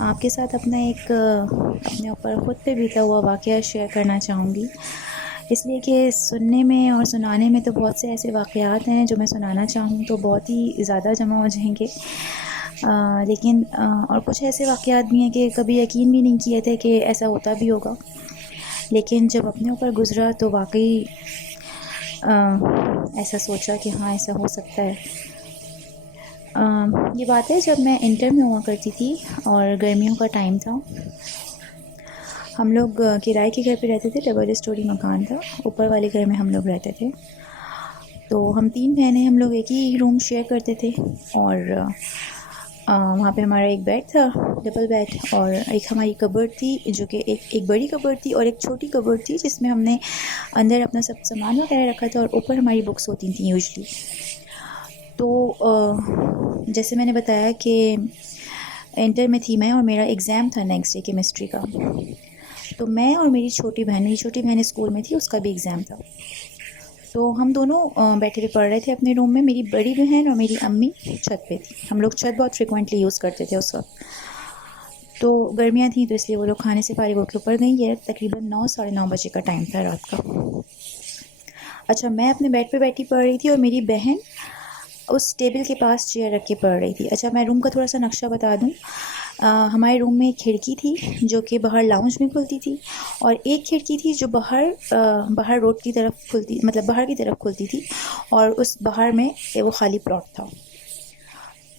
आपके साथ अपना एक अपने ऊपर ख़ुद पे बीता हुआ वाक़या शेयर करना चाहूँगी। इसलिए कि सुनने में और सुनाने में तो बहुत से ऐसे वाक़यात हैं जो मैं सुनाना चाहूँ तो बहुत ही ज़्यादा जमा हो जाएँगे। लेकिन और कुछ ऐसे वाक़यात भी हैं कि कभी यकीन भी नहीं किए थे कि ऐसा होता भी होगा। लेकिन जब अपने ऊपर गुज़रा तो वाक़ई ऐसा सोचा कि हाँ, ऐसा हो सकता है। ये बात है जब मैं इंटर में हुआ करती थी और गर्मियों का टाइम था। हम लोग किराए के घर पे रहते थे, डबल स्टोरी मकान था, ऊपर वाले घर में हम लोग रहते थे। तो हम 3 बहनें हम लोग एक ही रूम शेयर करते थे और वहाँ पे हमारा एक बेड था, डबल बेड, और एक हमारी कबर्ड थी जो कि एक बड़ी कबर्ड थी और एक छोटी कबर्ड थी जिसमें हमने अंदर अपना सब सामान वगैरह रखा था और ऊपर हमारी बुक्स होती थी यूजुअली। तो जैसे मैंने बताया कि इंटर में थी मैं और मेरा एग्ज़ाम था नेक्स्ट डे केमिस्ट्री का। तो मैं और मेरी छोटी बहन स्कूल में थी, उसका भी एग्ज़ाम था। तो हम दोनों बैठे हुए पढ़ रहे थे अपने रूम में। मेरी बड़ी बहन और मेरी अम्मी छत पे थी। हम लोग छत बहुत फ्रिक्वेंटली यूज़ करते थे उस वक्त। तो गर्मियाँ थी तो इसलिए वो लोग खाने से फारिग होकर ऊपर गई है। तकरीबन 9 साढ़े 9 बजे का टाइम था रात का। अच्छा, मैं अपने बेड पे बैठी पढ़ रही थी और मेरी बहन उस टेबल के पास चेयर रख के पढ़ रही थी। अच्छा, मैं रूम का थोड़ा सा नक्शा बता दूँ। हमारे रूम में एक खिड़की थी जो कि बाहर लाउंज में खुलती थी और एक खिड़की थी जो बाहर रोड की तरफ खुलती, मतलब बाहर की तरफ खुलती थी, और उस बाहर में वो खाली प्लॉट था।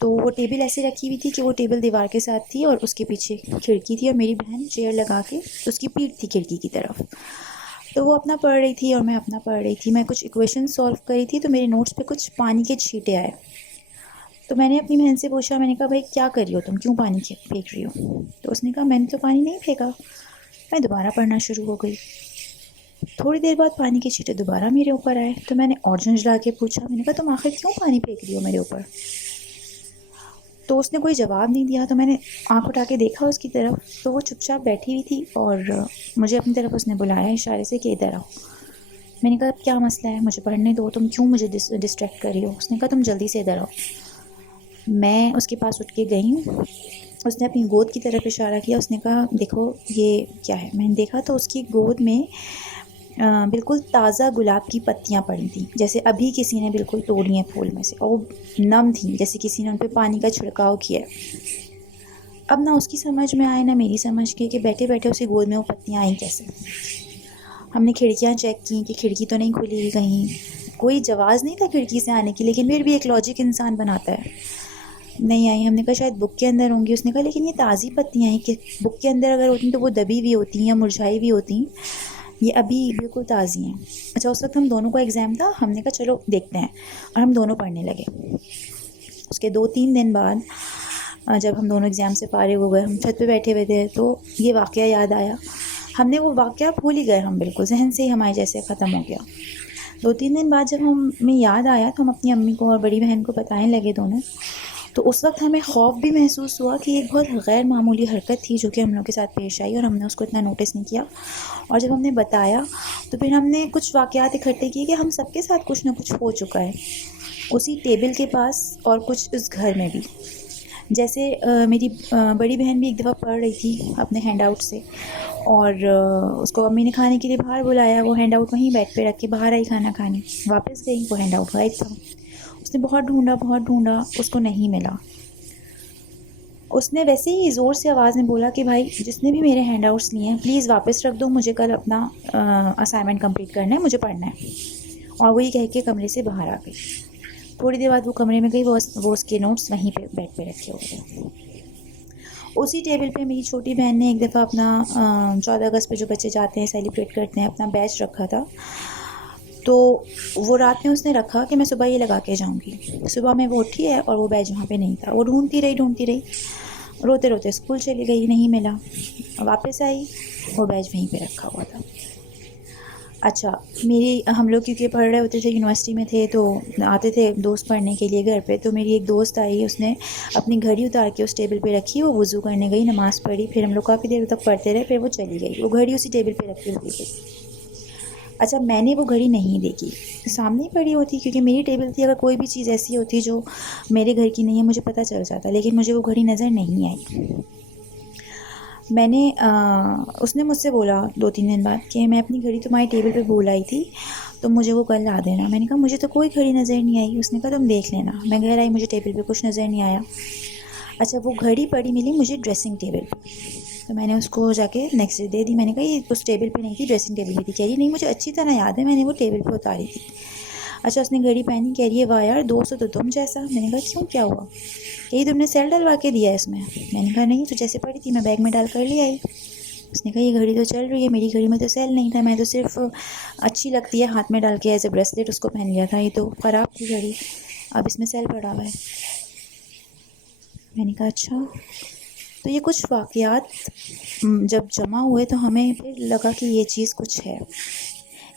तो वो टेबल ऐसे रखी हुई थी कि वो टेबल दीवार के साथ थी और उसके पीछे खिड़की थी और मेरी बहन चेयर लगा के उसकी पीठ थी खिड़की की तरफ। तो वो अपना पढ़ रही थी और मैं अपना पढ़ रही थी। मैं कुछ इक्वेशन सॉल्व कर रही थी तो मेरे नोट्स पे कुछ पानी के छींटे आए। तो मैंने अपनी बहन से पूछा, मैंने कहा, भाई क्या कर रही हो तुम, क्यों पानी फेंक रही हो? तो उसने कहा, मैंने तो पानी नहीं फेंका। मैं दोबारा पढ़ना शुरू हो गई। थोड़ी देर बाद पानी के छींटे दोबारा मेरे ऊपर आए। तो मैंने और झंझला के पूछा, मैंने कहा, तुम आखिर क्यों पानी फेंक रही हो मेरे ऊपर? तो उसने कोई जवाब नहीं दिया। तो मैंने आँख उठा के देखा उसकी तरफ, तो वो चुपचाप बैठी हुई थी और मुझे अपनी तरफ उसने बुलाया इशारे से कि इधर आओ। मैंने कहा, क्या मसला है, मुझे पढ़ने दो, तुम क्यों मुझे डिस्ट्रैक्ट कर रही हो? उसने कहा, तुम जल्दी से इधर आओ। मैं उसके पास उठ के गई। उसने अपनी गोद की तरफ इशारा किया। उसने कहा, देखो ये क्या है? मैंने देखा तो उसकी गोद में बिल्कुल ताज़ा गुलाब की पत्तियां पड़ी थी, जैसे अभी किसी ने बिल्कुल तोड़ी हैं फूल में से, और वो नम थी, जैसे किसी ने उन पर पानी का छिड़काव किया। अब ना उसकी समझ में आए ना मेरी समझ के कि बैठे बैठे उसकी गोद में वो पत्तियां आई कैसे। हमने खिड़कियां चेक की कि खिड़की तो नहीं खुली है, कहीं कोई जवाज़ नहीं था खिड़की से आने की, लेकिन फिर भी एक लॉजिक इंसान बनाता है। नहीं आई। हमने कहा शायद बुक के अंदर होंगी। उसने कहा, लेकिन ये ताज़ी पत्तियाँ हैं, कि बुक के अंदर अगर होती तो वो दबी हुई होती या मुरझाई भी होती, ये अभी बिल्कुल ताज़ी हैं। अच्छा, उस वक्त हम दोनों का एग्ज़ाम था। हमने कहा चलो देखते हैं, और हम दोनों पढ़ने लगे। उसके 2-3 दिन बाद जब हम दोनों एग्ज़ाम से फारिग हो गए, हम छत पे बैठे हुए थे, तो ये वाक़या याद आया। हमने वो वाक़या भूल ही गए, हम बिल्कुल जहन से ही हमारे जैसे ख़त्म हो गया। 2-3 दिन बाद जब हमें याद आया तो हम अपनी अम्मी को और बड़ी बहन को बताने लगे दोनों। तो उस वक्त हमें खौफ भी महसूस हुआ कि एक बहुत गैर मामूली हरकत थी जो कि हम लोग के साथ पेश आई और हमने उसको इतना नोटिस नहीं किया। और जब हमने बताया तो फिर हमने कुछ वाक़यात इकट्ठे किए कि हम सबके साथ कुछ ना कुछ हो चुका है, उसी टेबल के पास और कुछ इस घर में भी। जैसे मेरी बड़ी बहन भी एक दफ़ा पढ़ रही थी अपने हैंड आउट से, और उसको अम्मी ने खाने के लिए बाहर बुलाया। वो हैंड आउट वहीं बेड पे रख के बाहर आई खाना खाने। वापस गई, वो हैंड आउट गायब था। उसने बहुत ढूंढा, उसको नहीं मिला। उसने वैसे ही ज़ोर से आवाज़ में बोला कि भाई, जिसने भी मेरे हैंड आउट्स लिए हैं प्लीज़ वापस रख दो, मुझे कल अपना असाइनमेंट कंप्लीट करना है, मुझे पढ़ना है। और वही कह के कमरे से बाहर आ गई। थोड़ी देर बाद वो कमरे में गई, वो उसके नोट्स वहीं पे बेड पे रखे हुए थे। उसी टेबल पे मेरी छोटी बहन ने एक दफ़ा अपना 14 अगस्त पे जो बच्चे जाते हैं सेलिब्रेट करते हैं, अपना बैच रखा था। तो वो रात में उसने रखा कि मैं सुबह ये लगा के जाऊंगी। सुबह में वो उठी है और वो बैच वहाँ पे नहीं था। वो ढूंढती रही, रोते रोते स्कूल चली गई, नहीं मिला। वापस आई, वो बैच वहीं पे रखा हुआ था। अच्छा, हम लोग क्योंकि पढ़ रहे होते थे, यूनिवर्सिटी में थे, तो आते थे दोस्त पढ़ने के लिए घर पे। तो मेरी एक दोस्त आई, उसने अपनी घड़ी उतार के उस टेबल पे रखी। वो वज़ू करने गई, नमाज़ पढ़ी, फिर हम लोग काफ़ी देर तक पढ़ते रहे, फिर वो चली गई। वो घड़ी उसी टेबल पे रखी हुई थी। अच्छा, मैंने वो घड़ी नहीं देखी, सामने ही पड़ी होती, क्योंकि मेरी टेबल थी। अगर कोई भी चीज़ ऐसी होती जो मेरे घर की नहीं है, मुझे पता चल जाता, लेकिन मुझे वो घड़ी नज़र नहीं आई। मैंने उसने मुझसे बोला 2-3 दिन बाद कि मैं अपनी घड़ी तुम्हारी टेबल पे भूल आई थी, तो मुझे वो कल ला देना। मैंने कहा मुझे तो कोई घड़ी नज़र नहीं आई। उसने कहा तुम देख लेना। मैं घर आई, मुझे टेबल पे कुछ नज़र नहीं आया। अच्छा, वो घड़ी पड़ी मिली मुझे ड्रेसिंग टेबल पे, तो मैंने उसको जाके नेक्स्ट डे दे दी। मैंने कहा ये उस टेबल पे नहीं थी, ड्रेसिंग टेबल पे थी। कह रही नहीं मुझे अच्छी तरह याद है, मैंने वो टेबल पे उतारी थी। अच्छा, उसने घड़ी पहनी, कह रही है वाह यार 200 तो तुम जैसा। मैंने कहा क्यों, क्या हुआ? यही तुमने सेल डलवा के दिया है इसमें। मैंने कहा नहीं, तो जैसे पड़ी थी मैं बैग में डाल कर ले आई। उसने कहा ये घड़ी तो चल रही है, मेरी घड़ी में तो सेल नहीं था, मैं तो सिर्फ अच्छी लगती है हाथ में डाल के एज ए ब्रेसलेट उसको पहन लिया था, ये तो ख़राब थी घड़ी, अब इसमें सेल पड़ा हुआ है। मैंने कहा अच्छा। तो ये कुछ वाक़यात जब जमा हुए तो हमें फिर लगा कि ये चीज़ कुछ है।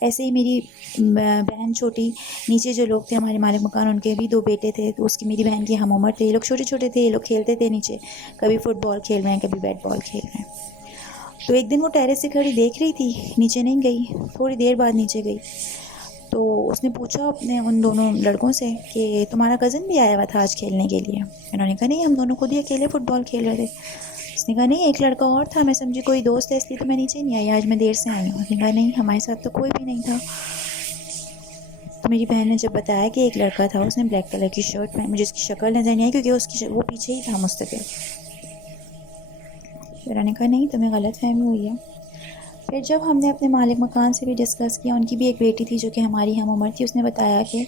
ऐसे ही मेरी बहन छोटी, नीचे जो लोग थे हमारे मालिक मकान, उनके भी 2 बेटे थे, तो उसकी मेरी बहन की हम उम्र थे। ये लोग छोटे-छोटे थे, ये लोग खेलते थे नीचे, कभी फुटबॉल खेल रहे हैं, कभी बैट बॉल खेल रहे हैं। तो एक दिन वो टेरेस से खड़ी देख रही थी, नीचे नहीं गई, थोड़ी देर बाद नीचे गई। तो उसने पूछा अपने उन दोनों लड़कों से कि तुम्हारा कज़न भी आया हुआ था आज खेलने के लिए? उन्होंने कहा नहीं, हम दोनों खुद ही अकेले फ़ुटबॉल खेल रहे थे। उसने कहा नहीं, एक लड़का और था, मैं समझी कोई दोस्त है इसलिए तो मैं नीचे नहीं आई, आज मैं देर से आई हूँ। उसने कहा नहीं, हमारे साथ तो कोई भी नहीं था। तो मेरी बहन ने जब बताया कि एक लड़का था, उसने ब्लैक कलर की शर्ट पहनी, मुझे उसकी शक्ल नज़र नहीं आई क्योंकि उसकी वो पीछे ही था मुस्तकिल। फिर मैंने कहा नहीं, तुम्हें गलत फहमी हुई है। फिर जब हमने अपने मालिक मकान से भी डिस्कस किया, उनकी भी एक बेटी थी जो कि हमारी हम उम्र थी, उसने बताया कि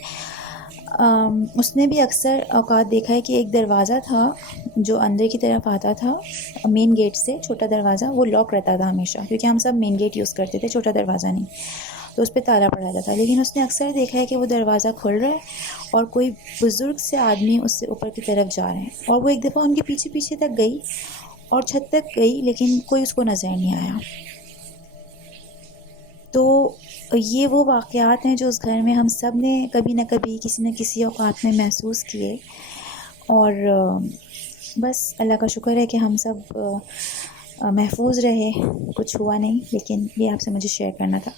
उसने भी अक्सर औकात देखा है कि एक दरवाज़ा था जो अंदर की तरफ आता था मेन गेट से, छोटा दरवाज़ा, वो लॉक रहता था हमेशा, क्योंकि हम सब मेन गेट यूज़ करते थे, छोटा दरवाज़ा नहीं, तो उस पर ताला पड़ा रहता था। लेकिन उसने अक्सर देखा है कि वो दरवाज़ा खुल रहा है और कोई बुज़ुर्ग से आदमी उससे ऊपर की तरफ जा रहे हैं, और वो एक दफ़ा उनके पीछे पीछे तक गई और छत तक गई, लेकिन कोई उसको नज़र नहीं आया। तो ये वो वाक़यात हैं जो उस घर में हम सब ने कभी न कभी किसी न किसी औक़ात में महसूस किए, और बस अल्लाह का शुक्र है कि हम सब महफूज़ रहे, कुछ हुआ नहीं, लेकिन ये आपसे मुझे शेयर करना था।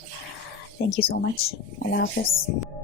Thank you so much. अल्लाह हाफ़िज़।